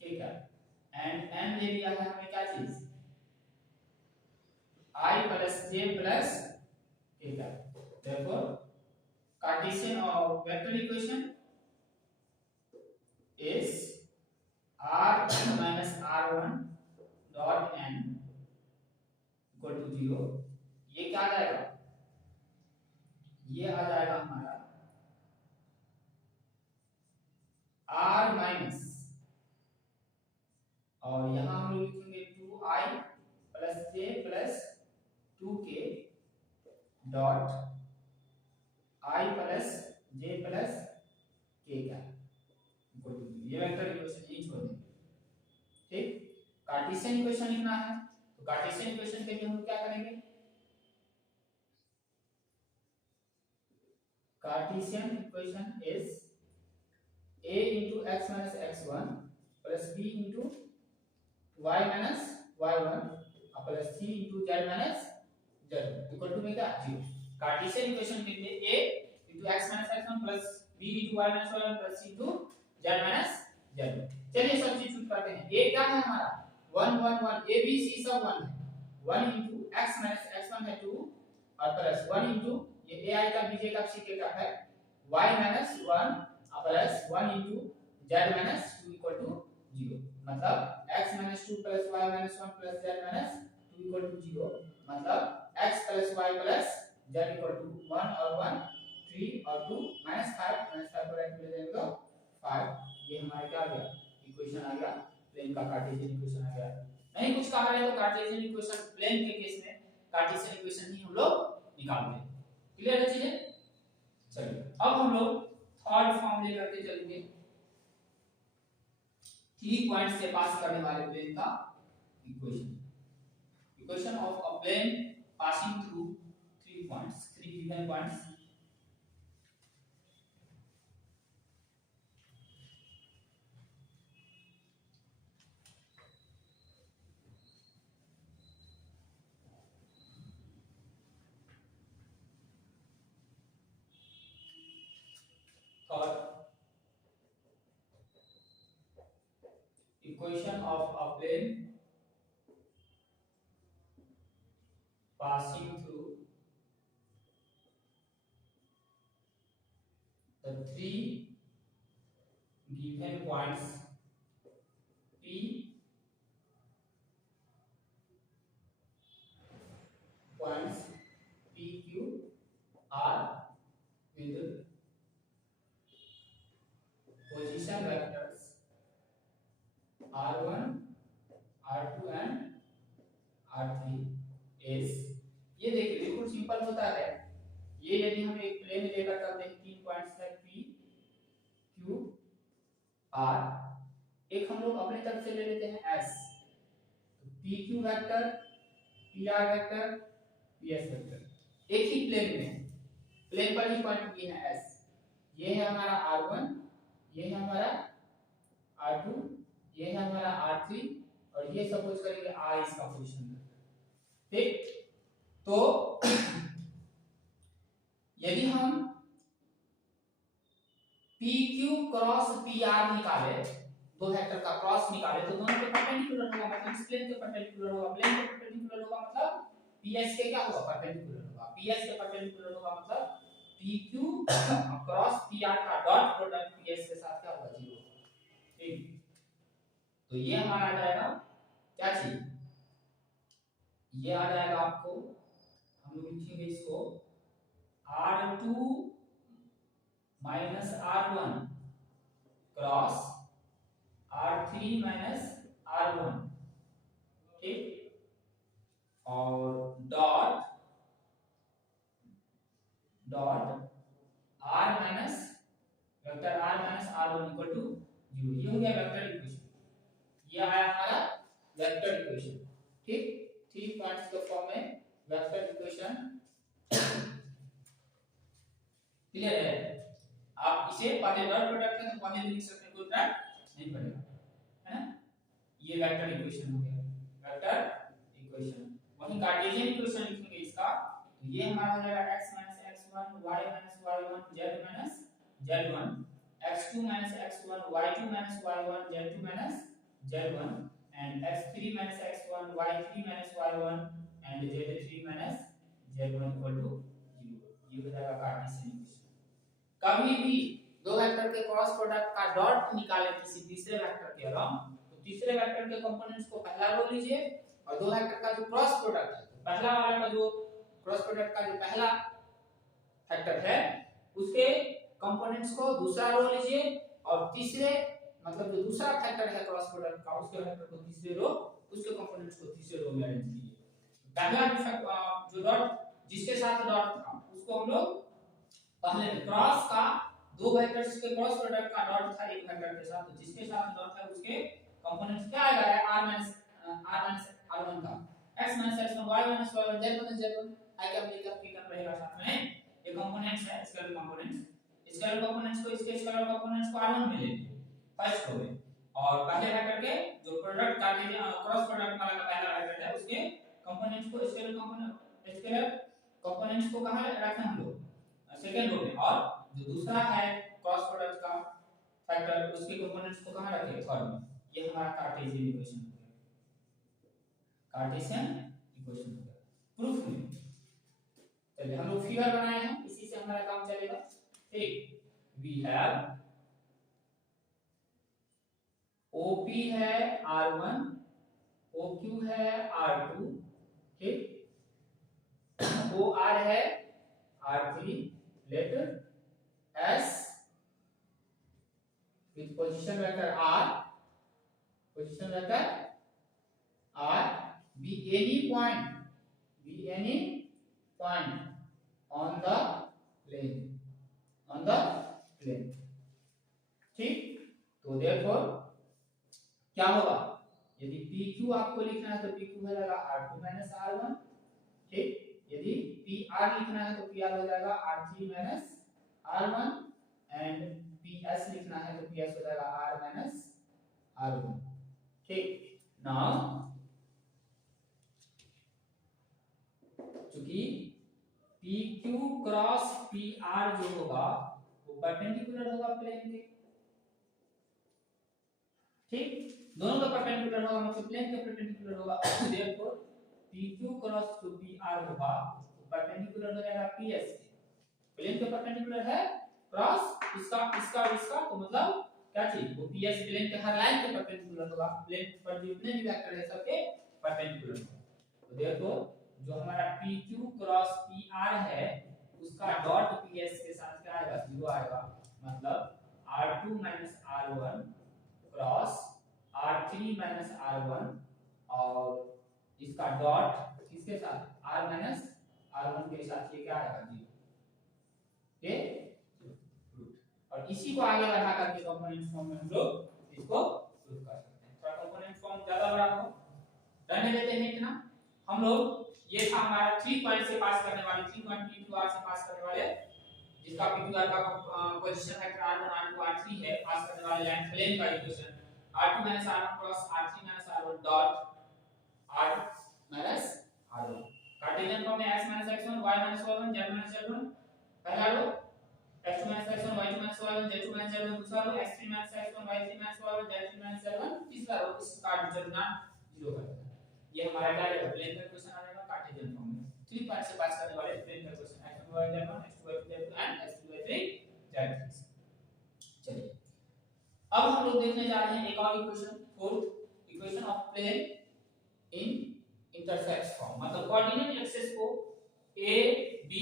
k cap and n दे दिया है हमें क्या चीज I plus j plus k cap। therefore Cartesian or vector equation is r minus r1 dot n equal to 0। ये क्या आ जाएगा, ये आ जाएगा हमारा r माइनस और यहां हम लोग लिखेंगे 2i plus j plus 2k dot I plus j plus k का इक्वल टू 0। ये वेक्टर इक्वेशन यही छोड़ देंगे। ठीक, कार्टेशियन इक्वेशन लिखना है तो कार्टेशियन इक्वेशन के लिए हम क्या करेंगे, Cartesian equation is a into x minus x1 plus b into y minus y1 plus c into z minus z1 equal to में क्या 0। कार्टेशियन इक्वेशन के लिए a into x minus x1 plus b into y minus y1 plus c into z minus z1। चलिए सब्स्टिट्यूट करते हैं। a क्या है हमारा 1 1 1, a b c सब 1 है। 1 into x minus x1 है 2 और प्लस 1 into ये ai का bj का ck का है y minus 1 plus 1 into z minus 2 equal to 0। मतलब x minus 2 plus y minus 1 plus z minus 2 equal to 0। मतलब x plus y plus z equal to 1 और 1 3 और 2 minus 5 को राइट में ले जाएंगे तो 5। ये हमारा क्या आ गया, इक्वेशन आ गया, प्लेन का कार्टेशियन इक्वेशन आ गया। नहीं कुछ कहा है तो कार्टेशियन इक्वेशन प्लेन के केस में कार्टेशियन इक्वेशन ही हम लोग निकालते हैं। क्लियर है चीजें। चलिए अब हम लोग थर्ड फॉर्म लेकर के चलेंगे 3 पॉइंट से पास करने वाले प्लेन का equation. Equation of a plane passing through 3 points, 3 given points. Equation of a plane passing through the 3 given points P, points P, Q, R with position vectors R1, R2 and R3 is। ये देखिए बिल्कुल सिंपल होता है। ये यदि हम एक प्लेन लेकर चलते हैं 3 पॉइंट्स है P, Q, R, एक हम लोग अपनी तरफ से ले लेते हैं S। तो PQ vector, PR vector, PS vector एक ही प्लेन में, प्लेन पर ही पॉइंट ये है S। ये है हमारा R1, ये है हमारा R2, ये है हमारा R3 और ये सपोज करेंगे R इसका पोजीशन है। ठीक, तो यदि हम PQ क्रॉस PR निकाले, दो वेक्टर का क्रॉस निकाले तो दोनों के परपेंडिकुलर होगा, मतलब इस प्लेन के परपेंडिकुलर होगा। प्लेन के परपेंडिकुलर होगा मतलब PS के क्या होगा, परपेंडिकुलर होगा। PS के परपेंडिकुलर होगा मतलब PQ क्रॉस PR का डॉट प्रोडक्ट PS के साथ क्या होगा 0। ठीक, तो ये हमारा आ जाएगा क्या चीज, ये आ जाएगा आपको, हम लोग लिखेंगे इसको R2 minus R1 cross r3 minus r1, ठीक, और dot r minus vector r minus r1 equal to 0। ये हो गया वेक्टर इक्वेशन, ये आया हमारा वेक्टर इक्वेशन, ठीक। 3 पॉइंट्स के फॉर्म में वेक्टर इक्वेशन क्लियर है। आप इसे पहले डॉट प्रोडक्ट है तो पहले लिख सकते हैं, कोई फर्क नहीं पड़ेगा, है ना। ये वेक्टर इक्वेशन हो गया, वेक्टर इक्वेशन। वहीं कार्टेशियन इक्वेशन लिखेंगे इसका, तो ये हमारा हो जाएगा x - x1 y - y1 z - z1, x2 - x1 y2 - y1 z2 - z1 and x3 - x1 y3 - y1 and z3 - z1 equal to 0। ये हो जाएगा कार्टेशियन इक्वेशन। कभी भी दो वेक्टर के क्रॉस प्रोडक्ट का डॉट निकालें किसी तीसरे वेक्टर के अलोंग, तो तीसरे वेक्टर के कंपोनेंट्स को पहला रो लीजिए और दो वेक्टर का जो क्रॉस प्रोडक्ट है, तो पहला वाला का जो क्रॉस प्रोडक्ट का जो पहला फैक्टर है उसके कंपोनेंट्स को दूसरा रो लीजिए और तीसरे मतलब जो दूसरा फैक्टर है क्रॉस प्रोडक्ट का उसके फैक्टर को तीसरे रो, उसके कंपोनेंट्स को तीसरे रो में अरेंज कीजिए। पहला जो डॉट जिसके साथ डॉट था उसको हम लोग पहले क्रॉस का दो वेक्टर्स के क्रॉस प्रोडक्ट का डॉट था एक वेक्टर के साथ, तो जिसके साथ डॉट है उसके कंपोनेंट्स क्या आएगा, r माइनस r1 का x - x1 y - y1 z - z1 आई का मिलकर फ्रीडम रहेगा साथ में। ये कंपोनेंट्स है स्केलर कंपोनेंट्स को इसके स्केलर कंपोनेंट्स को r1 में लेंगे फर्स्ट रो में, और पहले वेक्टर के जो प्रोडक्ट का क्रॉस प्रोडक्ट वाला का पहला वेक्टर है उसके कंपोनेंट्स को स्केलर कंपोनेंट्स को कहां रखें हम लोग, सेकंड रो में, और जो दूसरा है क्रॉस प्रोडक्ट का फैक्टर उसके कंपोनेंट्स को कहां रखें, थर्ड में। ये हमारा कार्टेशियन इक्वेशन हो गया, कार्टेशियन इक्वेशन हो गया। प्रूफ में चलिए हम लोग फिगर बनाए हैं, इसी से हमारा काम चलेगा, ठीक। वी हैव OP है R1, OQ है R2, ठीक, OR है R3, let S with position vector R be any point on the plane, ठीक। तो therefore क्या होगा, यदि PQ आपको लिखना है तो PQ हो जाएगा R2 - R1, ठीक। यदि PR लिखना है तो PR हो जाएगा R3 - R1 एंड PS लिखना है तो PS हो जाएगा R - R1, ठीक। नाउ क्योंकि PQ क्रॉस PR जो होगा वो परपेंडिकुलर होगा प्लेन के, ठीक, दोनों का परपेंडिकुलर होगा मतलब प्लेन के परपेंडिकुलर होगा, देयरफॉर PQ क्रॉस जो PR होगा वो परपेंडिकुलर हो जाएगा PS के, प्लेन के परपेंडिकुलर है क्रॉस इसका तो मतलब क्या चीज, वो PS प्लेन के हर लाइन के परपेंडिकुलर होगा, प्लेन पर जितने भी वेक्टर है सबके परपेंडिकुलर होगा। तो देखो जो हमारा PQ क्रॉस PR है उसका डॉट PS के साथ क्या आएगा, 0 आएगा, मतलब R2 - R1 cross R3 - R1 और इसका डॉट किसके साथ, R - R1 के साथ, ये क्या आएगा, 0, ये रूट। और इसी को आगे बढ़ा करके कंपोनेंट फॉर्म में हम लोग इसको प्रूव कर सकते हैं। थोड़ा कंपोनेंट फॉर्म ज्यादा बड़ा हो, रहने देते हैं इतना। हम लोग ये था हमारा 3 पॉइंट से पास करने वाले, 3 पॉइंट PQR से पास करने वाले, जिसका PQR का position vector R1 R2 R3 है, पास करने वाले लाइन प्लेन का equation R2 - R1 cross R3 - R1 dot R - R1, Cartesian form में x - x1 y - y1 z - z1 पहला रो, x2 - x1 y2 - y1 z2 - z1 दूसरा रो, x3 - x1 y3 - y1 z3 - z1 तीसरा रो, इसका डिटरमिनेंट 0 कर देना। ये हमारा क्या है, प्लेन का क्वेश्चन आ जाएगा कार्टेशियन फॉर्म में। 3 पार्ट से पास करने वाले प्लेन का question x1 y z1 x2 y2 z2 and x3 y3 z3। चलिए अब हम लोग देखने जा रहे हैं एक और equation, fourth equation of plane in intersects form, मतलब कोऑर्डिनेट एक्सिस को a b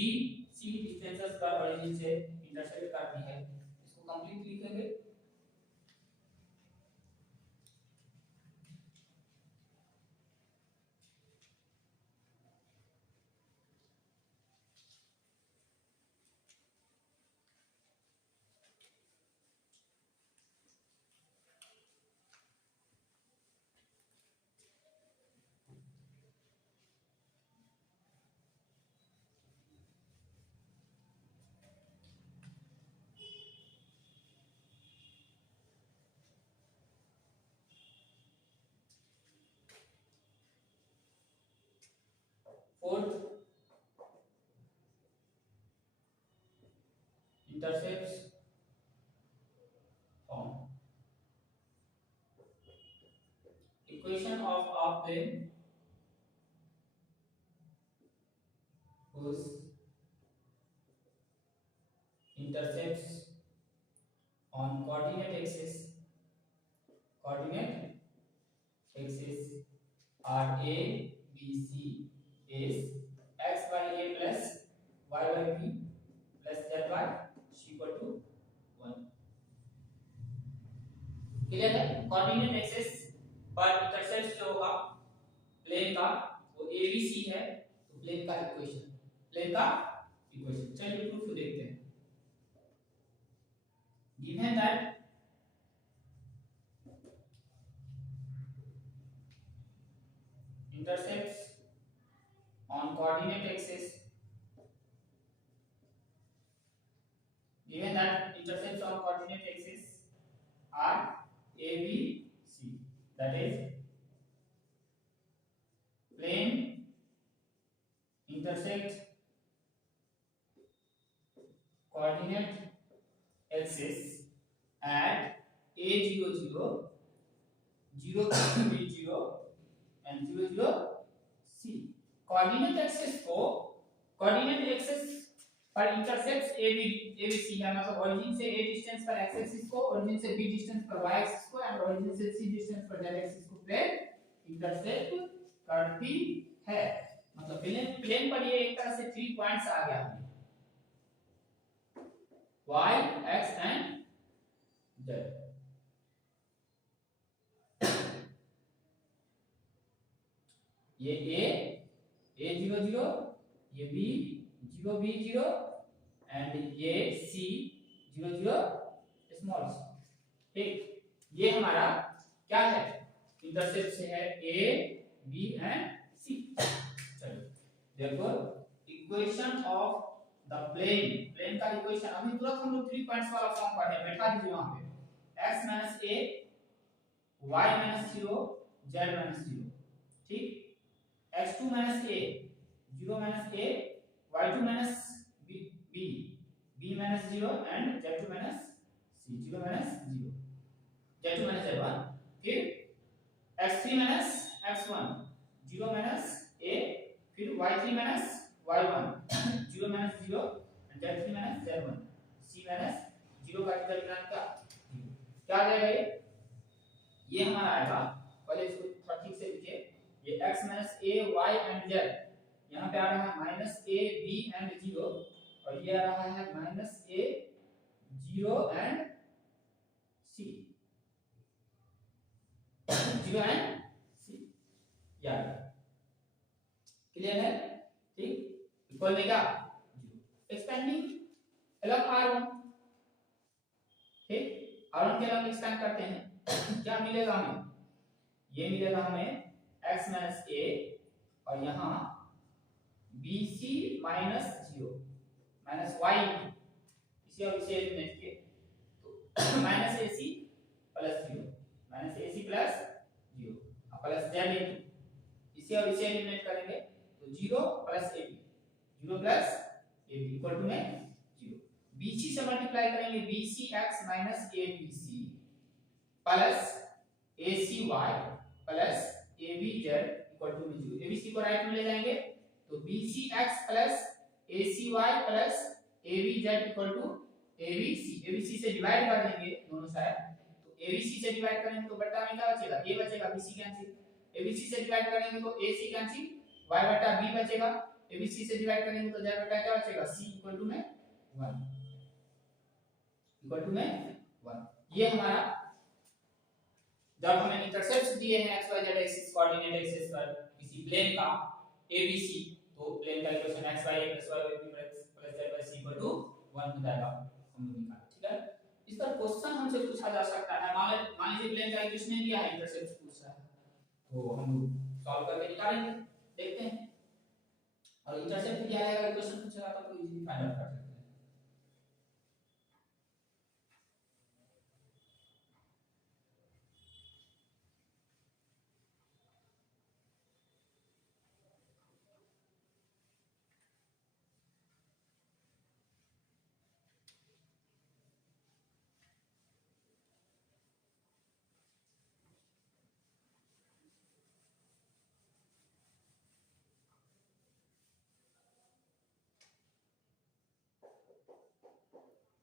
c डिस्टेंसेस पर ओरिजिन से इंटरसेक्ट करती है। इसको कंप्लीट लिखेंगे, put intercepts form. Equation of a plane whose intercepts on coordinate axis are a, b, c is x by a plus y by b plus z by c equal to 1. Clear है? कोऑर्डिनेट एक्सिस पर इंटरसेप्ट जो होगा प्लेन का वो ए बी सी है, तो प्लेन का इक्वेशन चलिए प्रूफ देखते हैं. Given that intercepts on coordinate axis are a b c, that is plane intersect coordinate axis at a 0 0 0 b 0 and 0 0 c. Coordinate axis पर इंटरसेप्ट्स ए बी सी है, मतलब ओरिजिन से a डिस्टेंस पर x एक्सिस को, ओरिजिन से b डिस्टेंस पर y एक्सिस को एंड ओरिजिन से c डिस्टेंस पर z एक्सिस को प्लेन इंटरसेप्ट करती है. मतलब प्लेन पर ये एक तरह से 3 पॉइंट्स आ गया है, y x एंड z. ये a 0 0, ये b 0 b 0 एंड ये c 0 0 स्मॉल c. ठीक, ये हमारा क्या है? इंटरसेप्ट से है a b एंड c. चलिए देखो इक्वेशन ऑफ द प्लेन का इक्वेशन अभी तुरंत हम लोग 3 पॉइंट्स वाला फॉर्म पढ़े, बैठा दीजिए वहां पे. x - a y - 0 z - 0. ठीक, x2 - a 0 - a y2 - b b - 0 and z2 - c 0 - 0 z2 - z1. फिर x3 - x1 0 - a, फिर y3 - y1 0 - 0 and z3 - z1 c - 0 का डिटरमिनेंट क्या आ जाएगा? ये हमारा आएगा, पहले इसको ठीक से लिखिए. ये x - a y and z यहाँ पे आ रहा है -a b and 0 और ये आ रहा है -a 0 and c 0 and c. यार क्लियर है? ठीक, इक्वल में क्या 0. एक्सपेंडिंग अलग r1. ठीक, r1 के अलग एक्सपेंड करते हैं, क्या मिलेगा हमें? ये मिलेगा हमें x - a और यहाँ bc - 0 माइनस y, इसे और इसे एलिमिनेट किए तो -ac + 0 -ac + 0 प्लस z, इसे और इसे एलिमिनेट करेंगे तो 0 + ab 0 + ab इक्वल टू में 0. bc से मल्टीप्लाई करेंगे bcx - abc plus acy plus abz equal to में 0. abc को राइट में ले जाएंगे तो bcx plus acy plus abz equal to abc. abc से डिवाइड कर देंगे दोनों साइड, तो abc से डिवाइड करेंगे तो बटा में क्या बचेगा? a बचेगा, bc कैंसिल. abc से डिवाइड करेंगे तो ac कैंसिल, y बटा b बचेगा. abc से डिवाइड करेंगे तो z बटा क्या बचेगा? c इक्वल टू में 1 इक्वल टू में 1. ये हमारा जब हमें इंटरसेप्ट्स दिए हैं x y z axis coordinate axis पर किसी प्लेन का abc, तो प्लेन का equation x y a + y b + z c = 1 हो जाएगा. हम लोग निकाल. ठीक है, इस पर क्वेश्चन हमसे पूछा जा सकता है. मान लीजिए प्लेन का इक्वेशन दिया है, इंटरसेप्ट पूछ रहा है, तो हम लोग सॉल्व करके निकालेंगे, देखते हैं. और इंटरसेप्ट दिया रहेगा, इक्वेशन पूछेगा तो इजीली फाइंड आउट कर सकते हैं.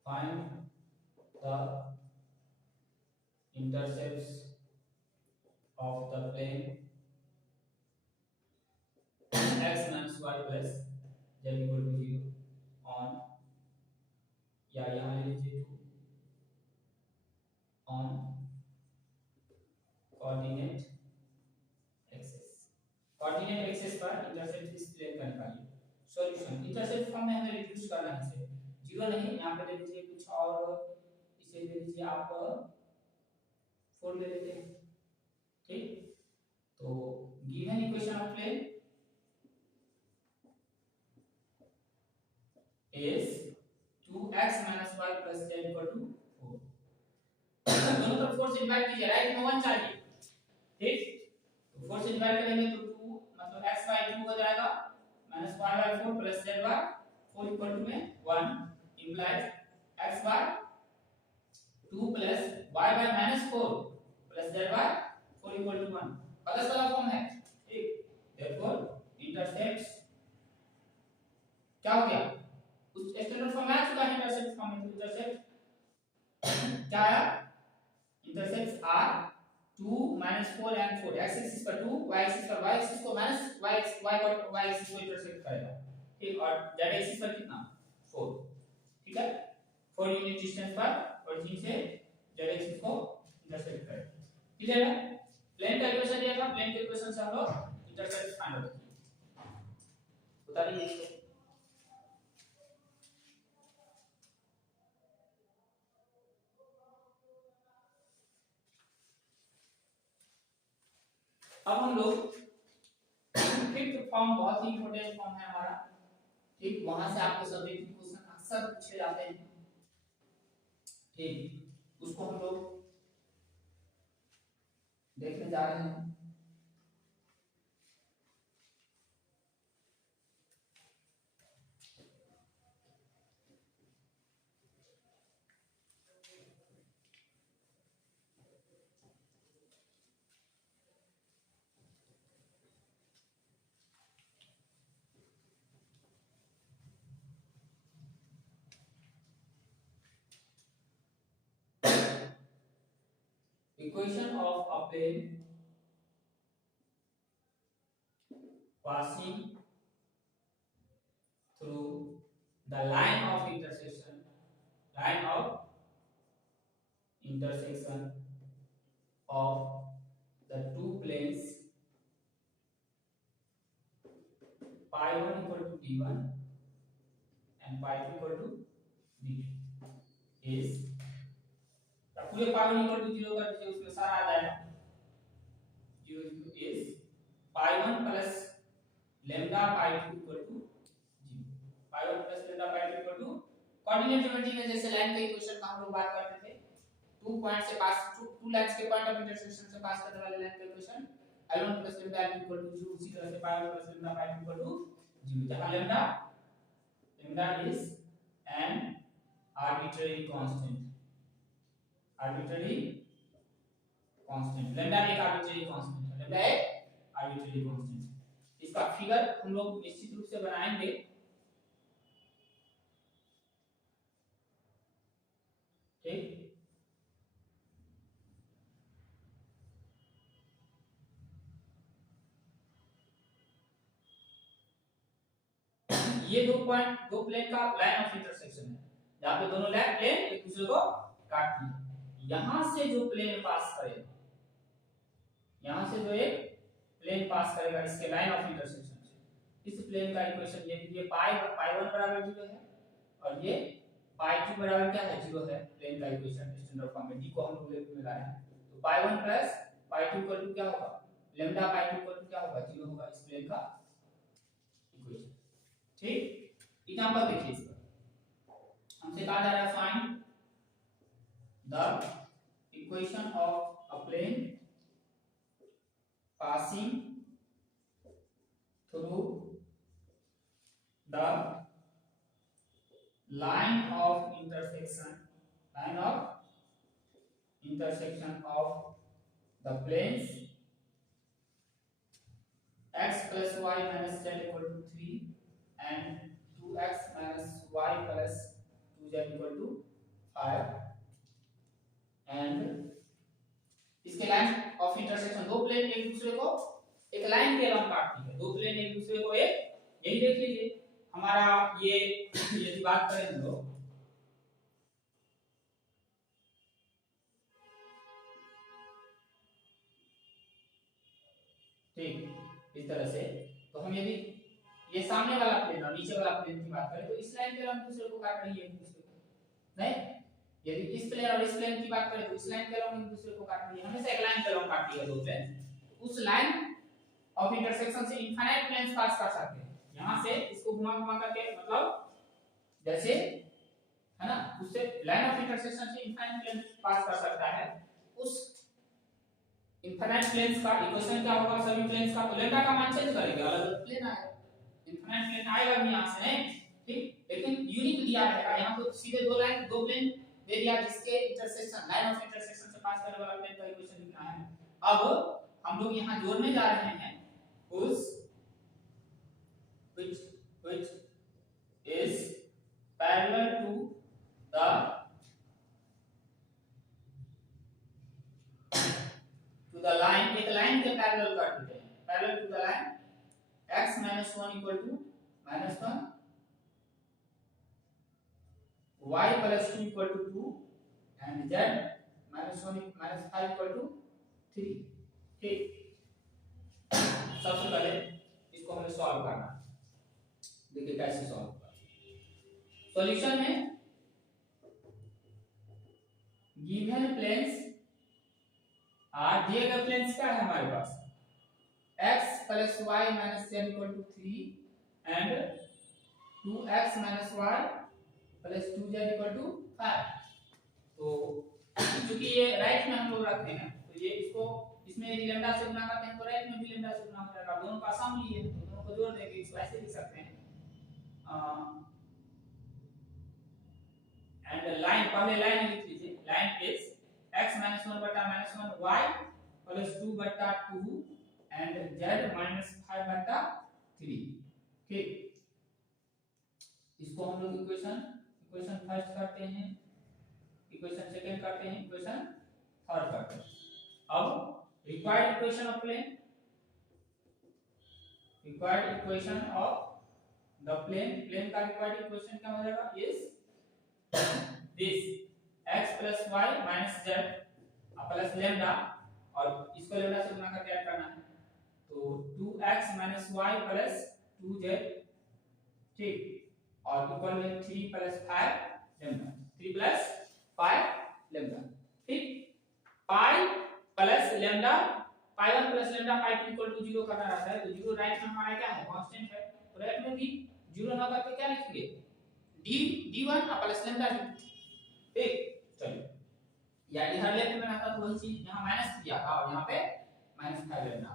find the intercepts of the plane x minus y plus z equal to 0 on, या यहाँ ले लीजिए on coordinate एक्सेस पर इंटरसेप्ट इस प्लेन का निकालिए। सॉल्यूशन इंटरसेप्ट फॉर्म में हमें रिड्यूस करना है इसे, जीरो नहीं, यहाँ पे ले लीजिए कुछ और, इसे ले लीजिए आप 4 ले लेते हैं, ठीक। तो given equation of plane is 2x minus y plus z equal to 4। दोनों तरफ 4 से डिवाइड कीजिए, राइट में 1 चाहिए, ठीक। तो 4 से डिवाइड करेंगे तो 2 मतलब x by 2 हो जाएगा minus y by 4 plus z by 4 equal to में 1 implies x by 2 plus y by minus 4 plus z by 4 equal to 1 plus वाला फॉर्म है, ठीक। therefore intercepts क्या हो गया, उस स्टैंडर्ड फॉर्म में आ चुका है इंटरसेप्ट फॉर्म में। इंटरसेप्ट क्या है, intercepts are 2 minus 4 and 4, x axis पर 2, y एक्सिस पर, y एक्सिस को माइनस y एक्सिस को इंटरसेक्ट करेगा, ठीक। और z एक्सिस पर कितना 4, ठीक है। 4 यूनिट डिस्टेंस पर ओरिजिन से z एक्सिस को इंटरसेक्ट करेगा, क्लियर है। प्लेन का इक्वेशन दिया था, प्लेन के इक्वेशन से हम लोग इंटरसेप्ट फाइंड आउट करेंगे, बता दीजिए इसको। अब हम लोग फिफ्थ फॉर्म, बहुत ही इंपॉर्टेंट फॉर्म है हमारा, ठीक। वहां से आपको सब्जेक्टिव क्वेश्चन अक्सर पूछे जाते हैं, ठीक। उसको हम लोग देखने जा रहे हैं। Equation of a plane passing through the line of intersection of the two planes pi 1 equal to d1 and pi 2 equal to d2 is, पूरे pi 1 equal to 0 कर दीजिए, उसमें सारा आ जाएगा 0 is pi 1 plus lambda pi 2 equal to 0, pi 1 plus lambda pi 2 equal to coordinate geometry में जैसे लाइन के इक्वेशन का हम लोग बात करते थे, टू पॉइंट से पास, टू लाइंस के पॉइंट ऑफ इंटरसेक्शन से पास करने वाले लाइन का equation l1 plus lambda l2 equal to 0, उसी तरह से pi 1 plus lambda pi 2 equal to 0, जहां lambda is an arbitrary constant, lambda एक arbitrary constant है, lambda एक arbitrary constant है। इसका फिगर हम लोग निश्चित रूप से बनाएंगे, ठीक। ये दो प्लेन का लाइन ऑफ इंटरसेक्शन है, जहां पे दोनों लाइन प्लेन एक दूसरे को काटती है। यहां से जो प्लेन पास करेगा, यहां से जो एक प्लेन पास करेगा इसके लाइन ऑफ इंटरसेक्शन से, इस प्लेन का इक्वेशन ये पाई 1 बराबर 0 है और ये पाई 2 बराबर क्या है 0 है। प्लेन का इक्वेशन स्टैंडर्ड फॉर्म में डी को हम लोग लेफ्ट में लाए हैं, तो पाई 1 प्लस पाई 2 इक्वल टू क्या होगा, लैम्डा पाई 2 इक्वल टू क्या होगा 0 होगा, इस प्लेन का इक्वेशन, ठीक। एग्जांपल देखिए इसका, हमसे कहा जा रहा है find the equation of a plane passing through the line of intersection of the planes x plus y minus z equal to 3 and 2x minus y plus 2z equal to 5 and इसके लाइन ऑफ इंटरसेक्शन, दो प्लेन एक दूसरे को एक लाइन के अलॉन्ग काटती है, दो प्लेन एक दूसरे को एक, यही देख लीजिए हमारा ये यदि बात करें हम लोग ठीक इस तरह से, तो हम यदि ये सामने वाला प्लेन और नीचे वाला प्लेन की बात करें तो इस लाइन के अलॉन्ग दूसरे को काट रही है एक दूसरे को, नहीं यदि इस प्लेन और इस प्लेन की बात करें तो इस लाइन के अलॉन्ग एक दूसरे को काट रही है, हमेशा एक लाइन के अलॉन्ग काटती है दो प्लेन, उस लाइन ऑफ इंटरसेक्शन से इनफाइनाइट प्लेन्स पास कर सकते हैं, यहां से इसको घुमा घुमा करके, मतलब जैसे है ना, उससे लाइन ऑफ इंटरसेक्शन से इनफाइनाइट प्लेन पास कर सकता है, उस इनफाइनाइट प्लेन्स का इक्वेशन क्या होगा सभी प्लेन्स का, तो लैम्डा का मान चेंज करेंगे, अलग-अलग प्लेन आएगा, इनफाइनाइट प्लेन आएगा भी यहां से नहीं, ठीक, लेकिन यूनिक दिया रहेगा, यहां तो सीधे दो लाइन दो प्लेन दे दिया जिसके इंटरसेक्शन लाइन ऑफ इंटरसेक्शन से पास करने वाला प्लेन का इक्वेशन लिखना है। अब हम लोग यहां जोड़ने जा रहे हैं उस which is parallel to the line, एक लाइन के पैरेलल कर देते हैं, parallel to the line x - 1 equal to -1, y + 2 equal to 2 and z -1 - 5 equal to 3, ठीक, सबसे पहले इसको हमें सॉल्व करना, देखिए कैसे सॉल्व होगा। सॉल्यूशन में गिवन प्लेन्स आर, दिए गए प्लेन्स क्या है हमारे पास x + y - 10 = 3 and 2x - y + 2z = 5, तो क्योंकि ये राइट में हम लोग रखते हैं तो ये इसको इसमें यदि लैम्डा से गुणा करते हैं तो राइट में भी लैम्डा से गुणा हो जाएगा, दोनों का सम लिए तो दोनों को जोड़ देंगे, इसको ऐसे लिख सकते हैं एंड लाइन, पहले लाइन लिख लीजिए, लाइन इज x - 1 बटा -1 y + 2 बटा 2 एंड z -5 बटा 3, ठीक, इसको हम लोग इक्वेशन फर्स्ट करते हैं, इक्वेशन सेकंड करते हैं, इक्वेशन थर्ड करते हैं। अब required equation of plane, required equation of the plane, plane का required equation क्या हो जाएगा is this x + y - z plus lambda, और इसको लैम्डा से गुणा करके ऐड करना है, तो 2x - y + 2z, ठीक, और इक्वल में 3 + 5 लैम्डा, 3 + 5 लैम्डा, ठीक, pi plus lambda, pi 1 plus lambda pi 2 equal to 0 करना रहता है, तो 0 राइट में हमारा क्या है कांस्टेंट है, तो राइट में भी 0 ना करके क्या लिखेंगे d1 प्लस लैम्डा d, ठीक, चलिए, या इधर लेफ्ट में रहता तो वही चीज यहां माइनस किया था और यहां पे -5 लैम्डा,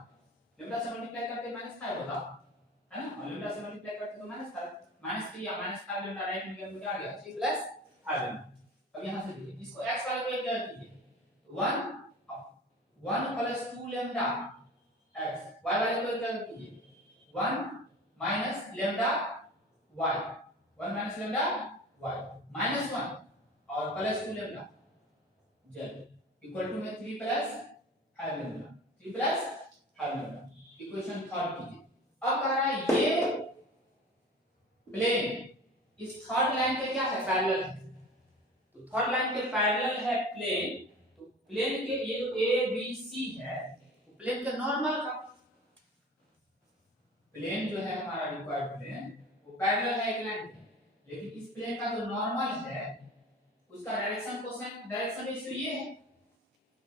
लैम्डा से मल्टीप्लाई करते -5 होता है ना, और लैम्डा से मल्टीप्लाई करते तो -5 -3 या -5 लैम्डा राइट में गया तो क्या आ गया 3 + 5 लैम्डा। अब यहां से देखिए इसको x वाले को एक जगह कीजिए, 1 + 2 लैम्डा x, y वाले को एक जगह कीजिए 1 - लैम्डा y, 1 - लैम्डा y -1 और +2 लैम्डा z इक्वल टू में 3 + 5 लैम्डा, 3 + 5 लैम्डा, इक्वेशन थर्ड कीजिए। अब कह रहा है ये प्लेन इस थर्ड लाइन के क्या है पैरेलल है, तो थर्ड लाइन के पैरेलल है प्लेन, तो प्लेन के ये जो ए बी सी है तो प्लेन का नॉर्मल का प्लेन जो है हमारा रिक्वायर्ड प्लेन वो पैरेलल है एक लाइन पे, लेकिन इस प्लेन का जो नॉर्मल है उसका डायरेक्शन कोसाइन डायरेक्शन रेशियो ये है,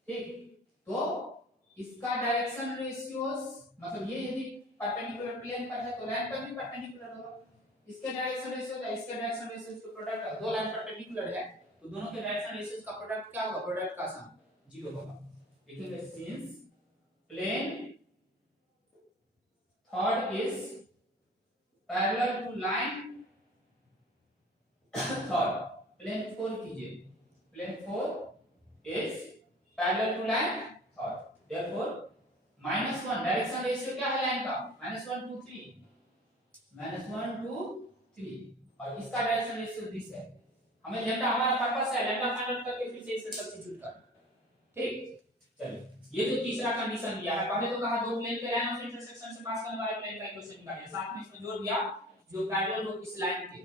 ठीक, तो इसका डायरेक्शन रेशियोस मतलब ये यदि परपेंडिकुलर प्लेन पर है तो लाइन पर भी परपेंडिकुलर होगा, इसके डायरेक्शन रेशियो का इसके डायरेक्शन रेशियो का प्रोडक्ट है, दो लाइन परपेंडिकुलर है तो दोनों के डायरेक्शन रेशियो का प्रोडक्ट क्या होगा, प्रोडक्ट का सम 0 होगा, लिखेंगे since plane third is parallel to line third, plane 4 कीजिए, plane 4 is parallel to line third, therefore -1 direction ratio क्या है लाइन का -1 to 3 -1 to 3 और इसका डायरेक्शन रेशियो दिस है हमें लेम्डा हमारा पर्पस है लेम्डा फाइंड आउट करके फिर से इसे सब्स्टिट्यूट कर। ठीक, चलिए ये जो तीसरा कंडीशन दिया है, पहले तो कहा दो प्लेन के लाइन ऑफ इंटरसेक्शन से पास करने वाले प्लेन का इक्वेशन निकालिए, साथ में इसमें जोड़ दिया जो पैरेलल हो इस लाइन के।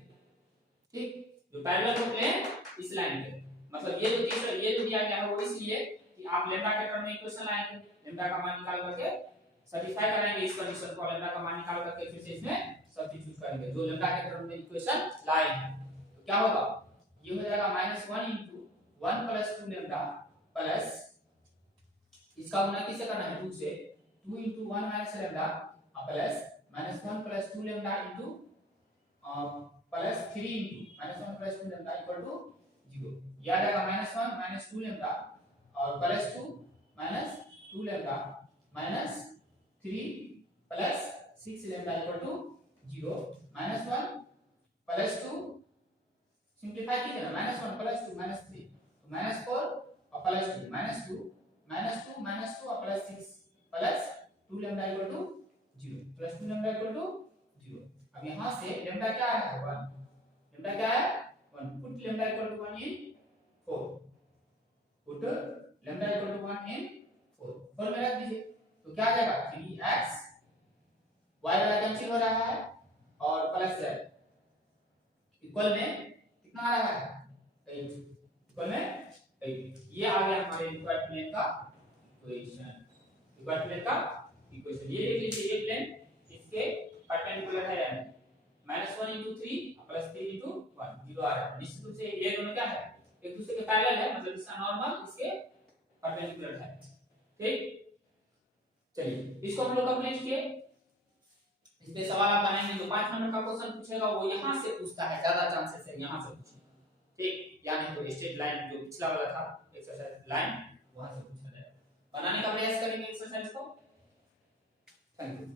ठीक, जो पैरेलल हो प्लेन इस लाइन के, मतलब ये जो तीसरा ये जो दिया गया है वो इसलिए कि आप लेम्डा के टर्म में इक्वेशन लाएंगे, लेम्डा का मान निकाल करके सैटिस्फाई कराएंगे इस कंडीशन को, लेम्डा का मान निकाल करके फिर से इसमें सब्स्टिट्यूट करेंगे जो लेम्डा के टर्म में इक्वेशन लाए हैं। तो क्या होगा, ये हो जाएगा -1 * 1 + 2 लेम्डा प्लस इसका गुणा किससे करना है 2 से, 2 * 1 - lambda plus -1 + 2 lambda into plus 3 * -1 + 2 lambda equal to 0। ये आ जाएगा -1 - 2 लेम्डा और plus 2 - 2 lambda minus 3 plus 6 lambda equal to 0। -1 plus 2 simplify कीजिए ना, -1 प्लस 2 -3 तो -4 और प्लस 2 -2 -2 और plus 6 plus 2 lambda equal to 0 plus 2 lambda equal to 0। अब यहां से लेम्डा क्या है 1, लेम्डा क्या है 1, put lambda equal to 1 in 4, put lambda equal to 1 in 4 में रख दीजिए तो क्या आ जाएगा 3x, y वाला कैंसिल हो रहा है और प्लस z इक्वल में कितना आ रहा है 8, इक्वल में 8। ये आ गया हमारे रिक्वायर्ड प्लेन का इक्वेशन, रिक्वायर्ड प्लेन का इक्वेशन। ये देख लीजिए ये प्लेन इसके परपेंडिकुलर है यानी -1 * 3 प्लस 3 * 1 0 आ रहा है। निश्चित रूप से ये दोनों क्या है एक दूसरे के पैरेलल है, मतलब इसका नॉर्मल इसके परपेंडिकुलर है। ठीक, चलिए इसको हम लोग कंप्लीट किए। इस पे सवाल आप बनाएंगे जो 5 नंबर का क्वेश्चन पूछेगा वो यहां से पूछता है, ज्यादा चांसेस है यहां से पूछेगा। ठीक, यानी तो स्ट्रेट लाइन जो पिछला वाला था एक्सरसाइज लाइन वहां से पूछा जाएगा। बनाने का प्रयास करेंगे एक्सरसाइज को। Thank you.